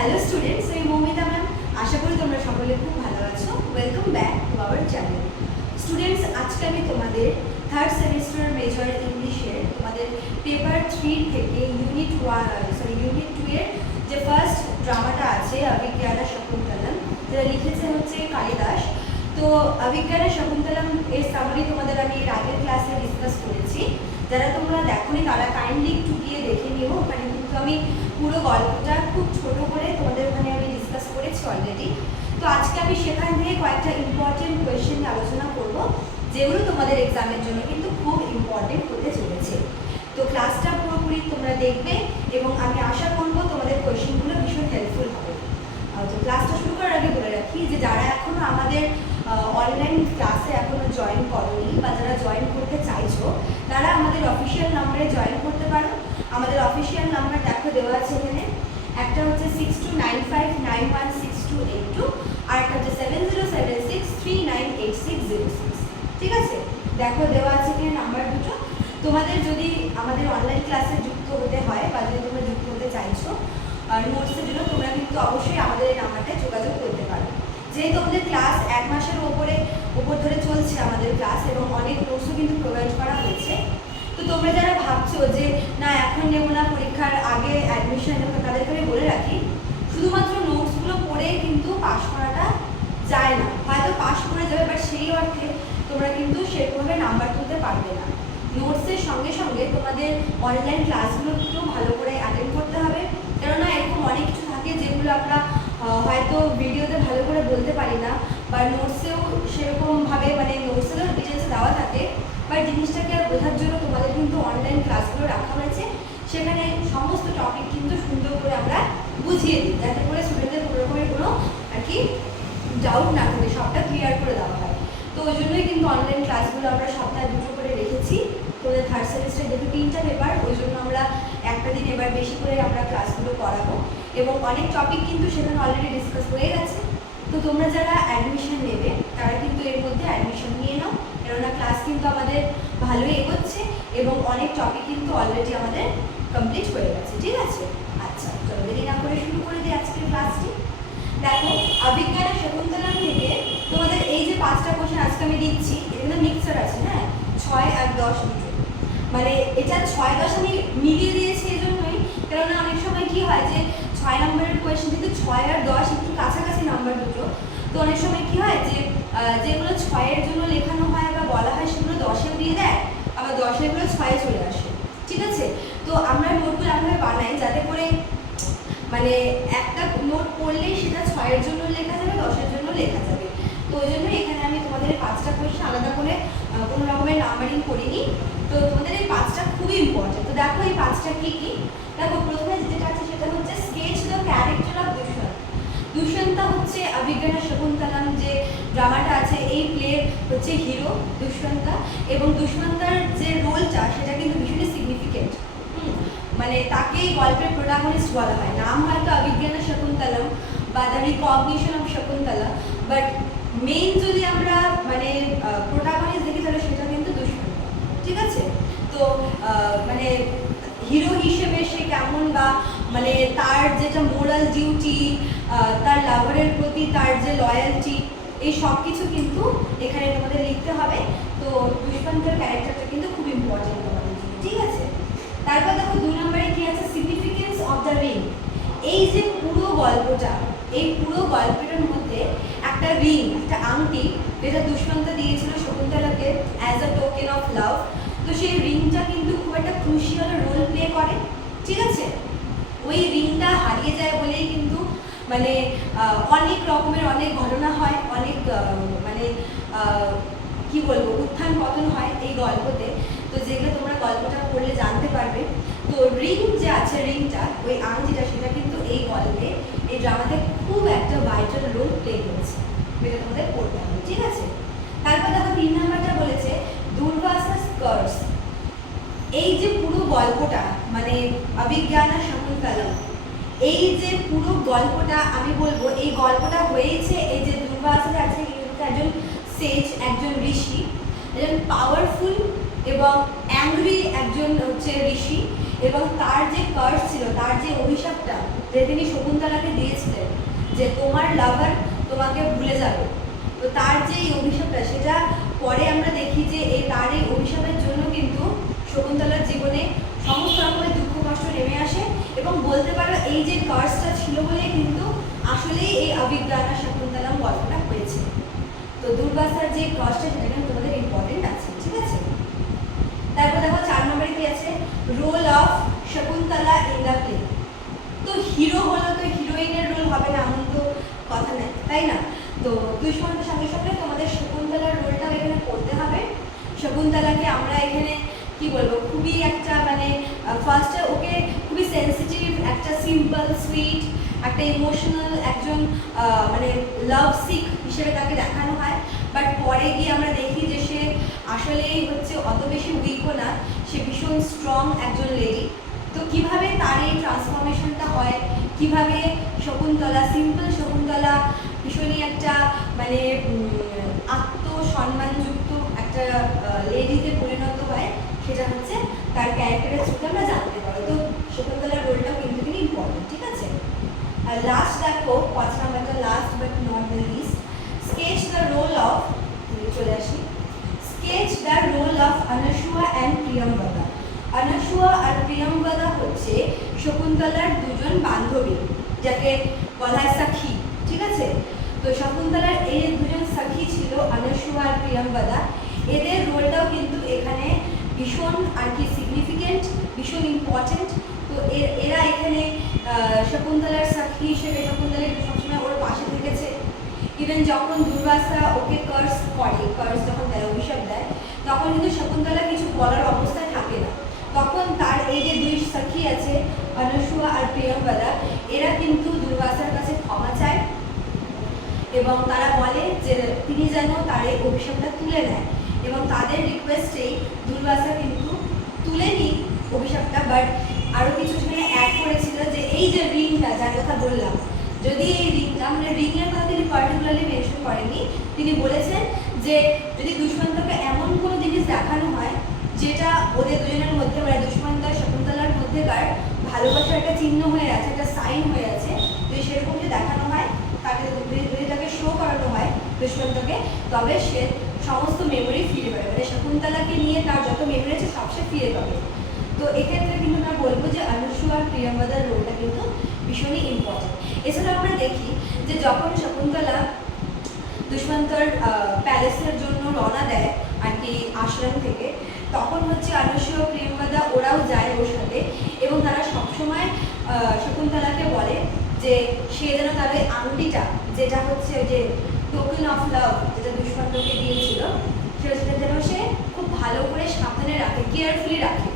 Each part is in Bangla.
হ্যালো স্টুডেন্টস, আমি মৌমিতা ম্যাম। আশা করি তোমরা সকলে খুব ভালো আছো। Welcome back to our channel. Students, আজকে আমি তোমাদের থার্ড সেমিস্টার মেজর ইংলিশের তোমাদের পেপার 3 থেকে ইউনিট 2 এর যে ফার্স্ট ড্রামাটা আছে অভিজ্ঞানা শকুন্তলম, যেটা লিখেছে হচ্ছে কালিদাস। তো অভিজ্ঞানা শকুন্তলম এর সামারি তোমাদের আমি এর আগের ক্লাসে ডিসকাস করেছি। যারা তোমরা দেখোনি তারা কাইন্ডলি একটু গিয়ে দেখে নিও। ওখানে কিন্তু আমি পুরো গল্পটা খুব ছোট করে তোমাদের ওখানে আমি ডিসকাস করেছি অলরেডি। তো আজকে আমি সেখান থেকে কয়েকটা ইম্পর্টেন্ট কোয়েশ্চেন আলোচনা করব, যেগুলো তোমাদের এক্সামের জন্য কিন্তু খুব ইম্পর্টেন্ট হতে চলেছে। তো ক্লাসটা পুরোপুরি তোমরা দেখবে এবং আমি আশা করবো তোমাদের কোয়েশ্চেনগুলো ভীষণ হেল্পফুল হবে। তো ক্লাসটা শুরু করার আগে বলে রাখি যে যারা এখনও আমাদের অনলাইন ক্লাসে এখনও জয়েন করোনি বা যারা জয়েন করতে চাইছো, তারা আমাদের অফিসিয়াল নাম্বারে জয়েন করতে পারো। আমাদের অফিসিয়াল নাম্বার দেখো দেওয়া আছে এখানে। একটা হচ্ছে 6295916282, আর একটা হচ্ছে 7076398606। ঠিক আছে, দেখো দেওয়া আছে এখানে নাম্বার দুটো। তোমাদের যদি আমাদের অনলাইন ক্লাসে যুক্ত হতে হয় বা যদি তোমরা যুক্ত হতে চাইছো নোটসের জন্য, তোমরা কিন্তু অবশ্যই আমাদের এই নাম্বারটায় যোগাযোগ করতে পারো। যেহেতু আমাদের ক্লাস 1 মাসের ওপর ধরে চলছে আমাদের ক্লাস, এবং অনেক নোটসও কিন্তু প্রোভাইড করা হয়েছে। তো তোমরা যারা ভাবছো যে না এখন নেবো না, পরীক্ষার আগে অ্যাডমিশন নেবো, তাদেরকে আমি বলে রাখি শুধুমাত্র নোটসগুলো পড়ে কিন্তু পাস করাটা যায় না। হয়তো পাস করে যাবে, বাট সেই অর্থে তোমরা কিন্তু সেরকমভাবে নাম্বার তুলতে পারবে না। নোটসের সঙ্গে সঙ্গে তোমাদের অনলাইন ক্লাসগুলোকেও ভালো করে অ্যাটেন্ড করতে হবে, কেননা এরকম অনেক কিছু থাকে যেগুলো আমরা হয়তো ভিডিওতে ভালো করে বলতে পারি না, বা নোটসেও সেরকমভাবে নোটসেরও ডিটেলসে দেওয়া থাকে, বা জিনিসটাকে আর বোঝার জন্য তোমাদের কিন্তু অনলাইন ক্লাসগুলো রাখা হয়েছে। সেখানে সমস্ত টপিক কিন্তু সুন্দর করে আমরা বুঝিয়ে দিই, যাতে করে স্টুডেন্টদের কোনো রকমের কোনো আর কি ডাউট না থাকে, সবটা ক্লিয়ার করে দেওয়া হয়। তো ওই জন্যই কিন্তু অনলাইন ক্লাসগুলো আমরা সপ্তাহে 2টো করে রেখেছি। তোদের থার্ড সেমিস্টারে যেহেতু 3টা পেপার, ওই জন্য আমরা একটা দিন এবার বেশি করে আমরা ক্লাসগুলো করাবো, এবং অনেক টপিক কিন্তু সেখানে অলরেডি ডিসকাস হয়ে গেছে। তো তোমরা যারা অ্যাডমিশন নেবে তারা কিন্তু এর মধ্যে অ্যাডমিশন নিয়ে নাও, কেননা ক্লাস কিন্তু আমাদের ভালোই এগোচ্ছে এবং অনেক টপিক কিন্তু অলরেডি আমাদের কমপ্লিট হয়ে গেছে। ঠিক আছে, আচ্ছা চলো দেরি না করে শুরু করে দিই আজকের ক্লাসটি। দেখো, অভিজ্ঞানা শকুন্তলম থেকে তোমাদের এই যে 5টা কোশ্চেন আজকে আমি দিচ্ছি, এগুলো মিক্সার আছে, হ্যাঁ, 6 আর 10 দুটো। এটা 6-10 আমি মিলিয়ে দিয়েছি এই জন্যই, কেননা অনেক সময় কি হয় যে 6 নম্বরের কোয়েশ্চেন কিন্তু 6 আর 10 একটু কাছাকাছি নাম্বার দুটো। তো অনেক সময় কি হয় যে যেগুলো 6-এর জন্য লেখানো হয় বা বলা হয় সেগুলো 10-এও দিয়ে দেয়, আবার 10-এগুলো 6-এ চলে আসে। ঠিক আছে, তো আমরা নোটগুলো এমনভাবে বানাই যাতে করে একটা নোট পড়লেই সেটা 6-এর জন্য লেখা যাবে, 10-এর জন্য লেখা যাবে। তো ওই জন্য এখানে আমি তোমাদের 5টা কোয়েশ্চেন আলাদা করে কোনো রকমের নাম্বারিং করিনি। তো তোমাদের এই 5টা খুবই ইম্পর্টেন্ট। তো দেখো এই 5টা কি কি। দেখো, প্রথমে যেটা আছে সেটা হচ্ছে sketch the character of Dushyanta. Dushyanta হচ্ছে অভিজ্ঞানা শকুন্তলম যে ড্রামাটা আছে, এই প্লের হচ্ছে হিরো দুষ্যন্ত, এবং দুষ্যন্তার যে রোলটা সেটা কিন্তু ভীষণই সিগনিফিকেন্ট। তাকে এই গল্পের প্রোটাগনিস্ট বলা হয়। নাম হয়তো অভিজ্ঞানা শকুন্তলম বা the recognition of Shakuntala, but main যদি আমরা প্রোটাগনিস্ট দেখি তাহলে সেটা কিন্তু দুষ্যন্ত। ঠিক আছে, তো হিরো হিসেবে সে কেমন, বা তার যেটা মোরাল ডিউটি, তার লাভারের প্রতি তার যে লয়্যালটি, এই সব কিছু কিন্তু এখানে তোমাদের লিখতে হবে। তো দুষ্যন্তের ক্যারেক্টারটা কিন্তু খুব ইম্পর্টেন্ট তোমাদের জন্য। ঠিক আছে, তারপর দেখো 2 নম্বরে কি আছে, সিগনিফিকেন্স অফ দ্য রিং। এই যে পুরো গল্পটা, এই পুরো গল্পটার মধ্যে একটা রিং, একটা আংটি, যেটা দুষ্যন্ত দিয়েছিল শকুন্তলাকে as a token of love. তো সেই রিংটা কিন্তু খুব একটা ক্রুশিয়াল রোল প্লে করে। ঠিক আছে, ওই রিংটা হারিয়ে যায় বলেই কিন্তু অনেক রকমের অনেক ঘটনা হয়, অনেক কি বলবো উত্থান পতন হয় এই গল্পতে। তো যেগুলো তোমরা গল্পটা পড়লে জানতে পারবে। তো রিং যে আছে, রিংটা, ওই আংটিটা, সেটা কিন্তু এই গল্পে, এই ড্রামাতে খুব একটা ভাইটাল রোল প্লে করেছে, যেটা তোমাদের পড়তে হবে। ঠিক আছে, তারপর দেখো 3 নম্বরটা বলেছে দুর্বাসাস কার্স। এই যে পুরো গল্পটা অভিজ্ঞানা শকুন্তলম, এই যে পুরো গল্পটা আমি বলবো এই গল্পটা হয়েছে এই যে দুর্বাসা আছে, একজন সেজ, একজন ঋষি, একজন পাওয়ারফুল এবং অ্যাংরি একজন হচ্ছে ঋষি, এবং তার যে কার্স ছিল, তার যে অভিশাপটা, যে তিনি শকুন্তলাকে দিয়েছিলেন যে তোমার লাভার তোমাকে ভুলে যাবে, তো তার যে এই অভিশাপটা সেটা পরে আমরা দেখি যে তার এই অভিশাপের জন্য কিন্তু শকুন্তলার জীবনে সমস্ত রকমের দুঃখ কষ্ট নেমে আসে, এবং বলতে পারো এই যে কার্সটা ছিল বলে কিন্তু আসলেই এই অভিজ্ঞানা শকুন্তলম গল্পটা হয়েছে। তো দুর্বাসার যে কার্সটা সেটা কিন্তু তোমাদের ইম্পর্টেন্ট আছে, ঠিক আছে। তারপর দেখো 4 নম্বরে কি আছে, role of Shakuntala in the play. তো হিরো হলো তো হিরোইনের রোল হবে না এমন তো কথা নেই, তাই না? তো দুষ্মন্তের সঙ্গে সঙ্গে তোমাদের শকুন্তলার রোলটাও এখানে করতে হবে। শকুন্তলাকে আমরা এখানে কি বলবো, খুবই একটা মানে ফার্স্টে ওকে খুবই সেন্সিটিভ, একটা সিম্পল সুইট, একটা ইমোশনাল একজন মানে লাভ সিক হিসেবে তাকে দেখানো হয়। বাট পরে গিয়ে আমরা দেখি যে সে আসলেই হচ্ছে অত বেশি উইকও না, সে ভীষণ স্ট্রং একজন লেডি। তো কিভাবে তার এই ট্রান্সফরমেশনটা হয়, কিভাবে শকুন্তলা সিম্পল শকুন্তলা ভীষণই একটা মানে আত্মসম্মানযুক্ত একটা লেডিতে পরিণত হয়, সেটা হচ্ছে তার ক্যারেক্টারের থ্রুতে আমরা জানতে পারি। তো শকুন্তলার রোলটাও কিন্তু খুবই ইম্পর্টেন্ট, ঠিক আছে। আর লাস্ট দেখো 5 নাম্বারটা, last but not the least, sketch the role of, চলে আসি, sketch the role of Anasuya and Priyamvada. Anasuya আর প্রিয়ম্বদা হচ্ছে শকুন্তলার দুজন বান্ধবী, যাকে বলা হয় সখী, ঠিক আছে। তো শকুন্তলার এই দুজন সখী ছিল অনসুয়া আর প্রিয়ম্বদা, এদের রোলটাও কিন্তু এখানে ভীষণ আর কি সিগনিফিকেন্ট, ভীষণ ইম্পর্টেন্ট। তো এরা এখানে শকুন্তলার সখী হিসেবে শকুন্তলার সবসময় ওর পাশে থেকেছে। ইভেন যখন দুর্বাসা ওকে কার্স করে, কার্স যখন দেয়, অভিশাপ দেয়, তখন কিন্তু শকুন্তলা কিছু বলার অবস্থায় থাকে না। তখন তার এই যে দুই সখী আছে অনসুয়া আর প্রিয়ম্বদা, এরা কিন্তু দুর্বাসার কাছে ক্ষমা চায় এবং তারা বলে যে তিনি যেন তার এই অভিশাপটা তুলে নেয়, এবং তাদের রিকোয়েস্টেই দুর্বাসা কিন্তু তুলে নিই অভিশাপটা। বাট আরও কিছু সেখানে অ্যাড করেছিল যে এই যে রিংটা যার কথা বললাম, যদি এই রিংটা মানে রিংয়ের কথা তিনি পার্টিকুলারলি মেনশন করেননি, তিনি বলেছেন যে যদি দুষ্মন্তকে এমন কোনো জিনিস দেখানো হয় যেটা ওদের দুজনের মধ্যে মানে দুষ্মন্ত আর শকুন্তলার মধ্যেকার ভালোবাসার একটা চিহ্ন হয়ে আছে, একটা সাইন হয়ে আছে, যদি সেরকম যে দেখানো হয়, তাকে যদি তাকে শো করানো হয় দুষ্মন্তকে, তবে সে সমস্ত মেমোরি ফিরে পাবে, মানে শকুন্তলাকে নিয়ে তার যত মেমোরি আছে সব সে ফিরে পাবে। তো এক্ষেত্রে কিন্তু আমরা বলবো যে অনসুয়া আর প্রিয়ম্বদার রোলটা কিন্তু ভীষণই ইম্পর্টেন্ট। এছাড়া আমরা দেখি যে যখন শকুন্তলা দুষ্মন্তর প্যালেসের জন্য রওনা দেয় আর কি আশ্রম থেকে, তখন হচ্ছে অনসুয়া প্রিয়ম্বদা ওরাও যায় ওর সাথে, এবং তারা সবসময় শকুন্তলাকে বলে যে সে যেন তাদের আংটিটা, যেটা হচ্ছে যে টোকেন অফ লাভ, যেটা দুষ্মন্তকে দিয়েছিল, সেটা যেন সে খুব ভালো করে সাবধানে রাখে, কেয়ারফুলি রাখে,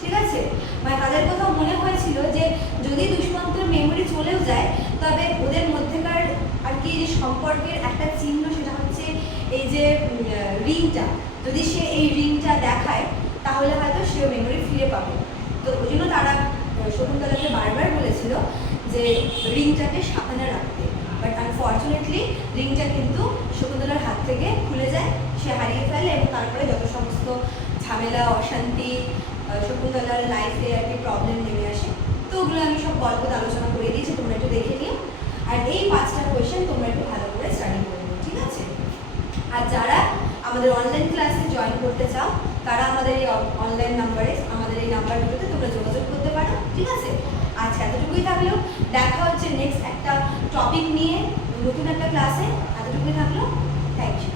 ঠিক আছে। মানে তাদের কোথাও মনে হয়েছিল যে যদি দুষ্মন্তের মেমোরি চলেও যায়, তবে ওদের মধ্যেকার আর কি যে সম্পর্কের একটা চিহ্ন, সেটা হচ্ছে এই যে রিংটা, যদি সে এই রিংটা দেখায় তাহলে হয়তো সে মেমোরি ফিরে পাবে। তো ওই জন্য তারা শকুন্তলাকে বারবার বলেছিল যে রিংটাকে সাবধানে রাখতে। বাট আনফর্চুনেটলি রিংটা কিন্তু শকুন্তলার হাত থেকে খুলে যায়, সে হারিয়ে ফেলে, এবং তারপরে যত সমস্ত ঝামেলা অশান্তি শকুন্তলার লাইফে আর কি প্রবলেম নেমে আসে। তো ওগুলো আমি সব গল্পতে আলোচনা করে দিয়েছি, তোমরা একটু দেখে নিও। আর এই 5টা কোয়েশ্চেন তোমরা একটু ভালো করে স্টাডি করে নিও, ঠিক আছে। আর যারা আমাদের অনলাইন ক্লাসে জয়েন করতে চাও, তারা আমাদের এই অনলাইন নাম্বারে, আমাদের এই নাম্বার দুটোতে তোমরা যোগাযোগ করতে পারো, ঠিক আছে। আজকে এতটুকুই থাকলো, দেখা হচ্ছে নেক্সট একটা টপিক নিয়ে নতুন একটা ক্লাসে। এতটুকুই থাকলো, থ্যাংক ইউ।